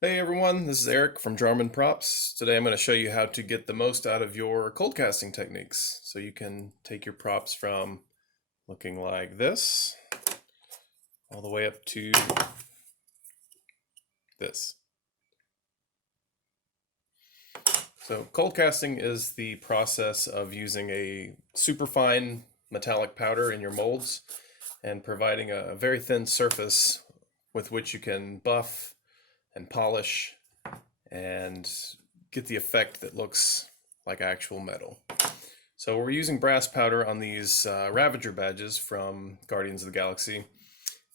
Hey everyone, this is Eric from Jarman Props. Today I'm going to show you how to get the most out of your cold casting techniques. So you can take your props from looking like this all the way up to this. So cold casting is the process of using a superfine metallic powder in your molds and providing a very thin surface with which you can buff and polish and get the effect that looks like actual metal. So we're using brass powder on these Ravager badges from Guardians of the Galaxy.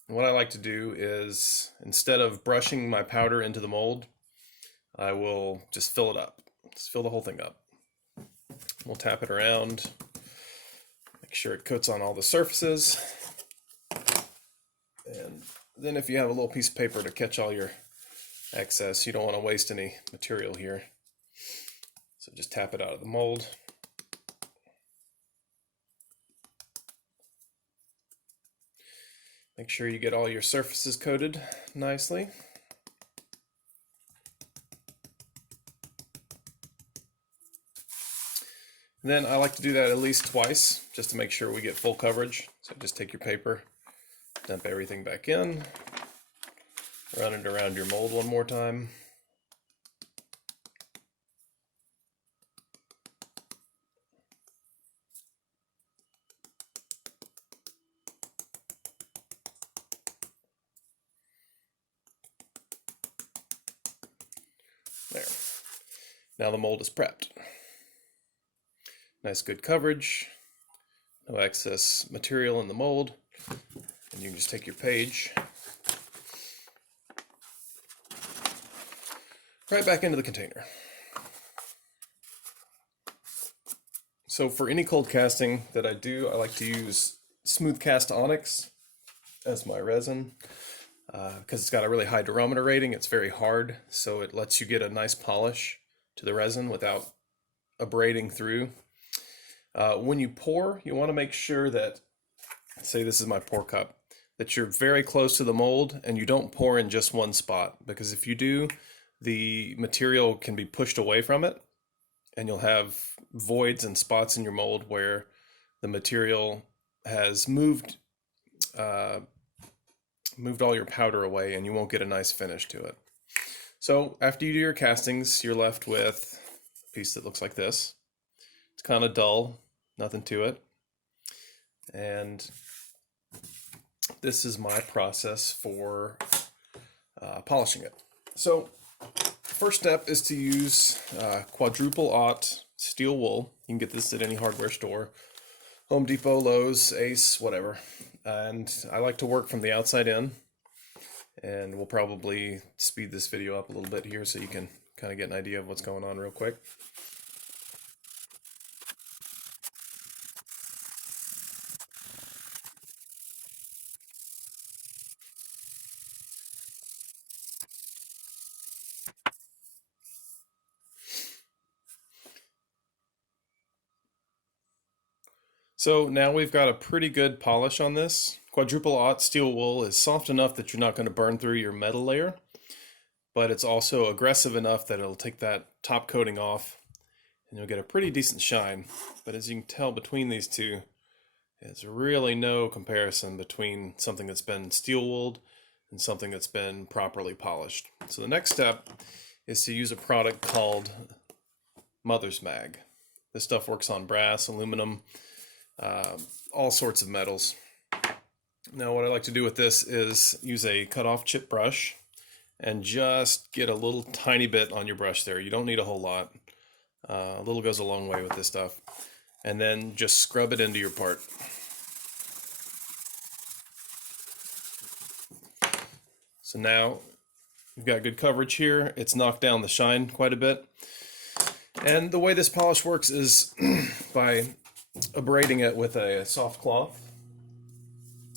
And what I like to do is, instead of brushing my powder into the mold, I will just fill it up. Just fill the whole thing up. We'll tap it around, make sure it coats on all the surfaces. And then if you have a little piece of paper to catch all your excess, you don't want to waste any material here. So just tap it out of the mold. Make sure you get all your surfaces coated nicely. And then I like to do that at least twice, just to make sure we get full coverage. So just take your paper, dump everything back in, run it around your mold one more time. There. Now the mold is prepped. Nice good coverage, no excess material in the mold, and you can just take your page right back into the container. So for any cold casting that I do, I like to use smooth cast onyx as my resin because it's got a really high durometer rating. It's very hard, so it lets you get a nice polish to the resin without abrading through. When you pour, you want to make sure that, say this is my pour cup, that you're very close to the mold and you don't pour in just one spot, because if you do, the material can be pushed away from it and you'll have voids and spots in your mold where the material has moved all your powder away and you won't get a nice finish to it. So after you do your castings, you're left with a piece that looks like this. It's kind of dull, nothing to it. And this is my process for polishing it. So first step is to use quadruple aught steel wool. You can get this at any hardware store, Home Depot, Lowe's, Ace, whatever. And I like to work from the outside in. And we'll probably speed this video up a little bit here so you can kind of get an idea of what's going on real quick. So now we've got a pretty good polish on this. Quadruple aught steel wool is soft enough that you're not going to burn through your metal layer, but it's also aggressive enough that it'll take that top coating off and you'll get a pretty decent shine. But as you can tell between these two, there's really no comparison between something that's been steel wooled and something that's been properly polished. So the next step is to use a product called Mother's Mag. This stuff works on brass, aluminum, all sorts of metals. Now what I like to do with this is use a cut-off chip brush and just get a little tiny bit on your brush there. You don't need a whole lot. A little goes a long way with this stuff. And then just scrub it into your part. So now you've got good coverage here. It's knocked down the shine quite a bit. And the way this polish works is by abrading it with a soft cloth.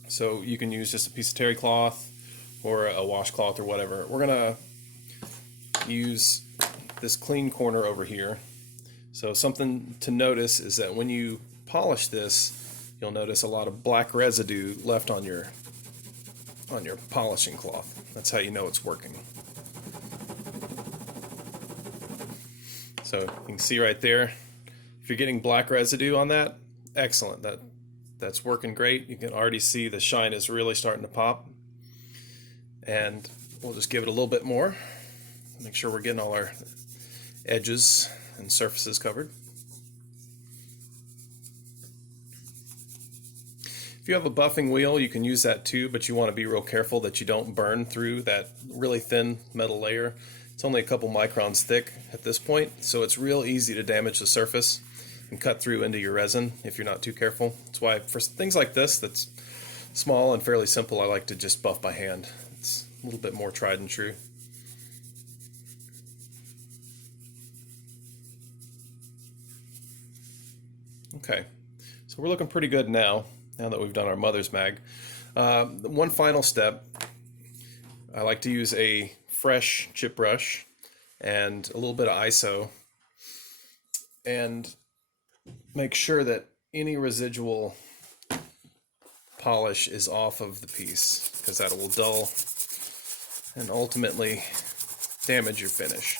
So you can use just a piece of terry cloth or a washcloth or whatever. We're gonna use this clean corner over here. So something to notice is that when you polish this, you'll notice a lot of black residue left on your polishing cloth. That's how you know it's working. So you can see right there, if you're getting black residue on that, excellent. That's working great. You can already see the shine is really starting to pop. And we'll just give it a little bit more. Make sure we're getting all our edges and surfaces covered. If you have a buffing wheel, you can use that too, but you want to be real careful that you don't burn through that really thin metal layer. It's only a couple microns thick at this point, so it's real easy to damage the surface and cut through into your resin if you're not too careful. That's why for things like this that's small and fairly simple, I like to just buff by hand. It's a little bit more tried and true. Okay, so we're looking pretty good now that we've done our mother's mag. One final step, I like to use a fresh chip brush and a little bit of ISO and make sure that any residual polish is off of the piece, because that will dull and ultimately damage your finish.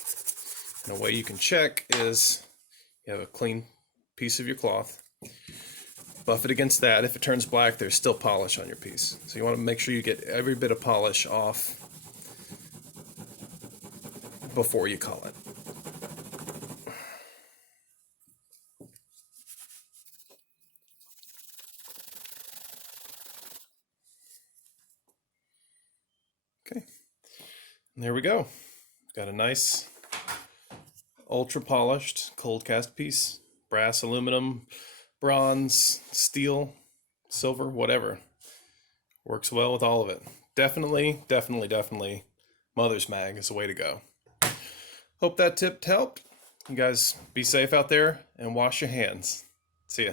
And a way you can check is you have a clean piece of your cloth, buff it against that. If it turns black, there's still polish on your piece. So you want to make sure you get every bit of polish off before you call it. Okay, and there we go. Got a nice ultra polished cold cast piece. Brass, aluminum, bronze, steel, silver, whatever. Works well with all of it. Definitely Mother's Mag is the way to go. Hope that tip helped. You guys be safe out there and wash your hands. See ya.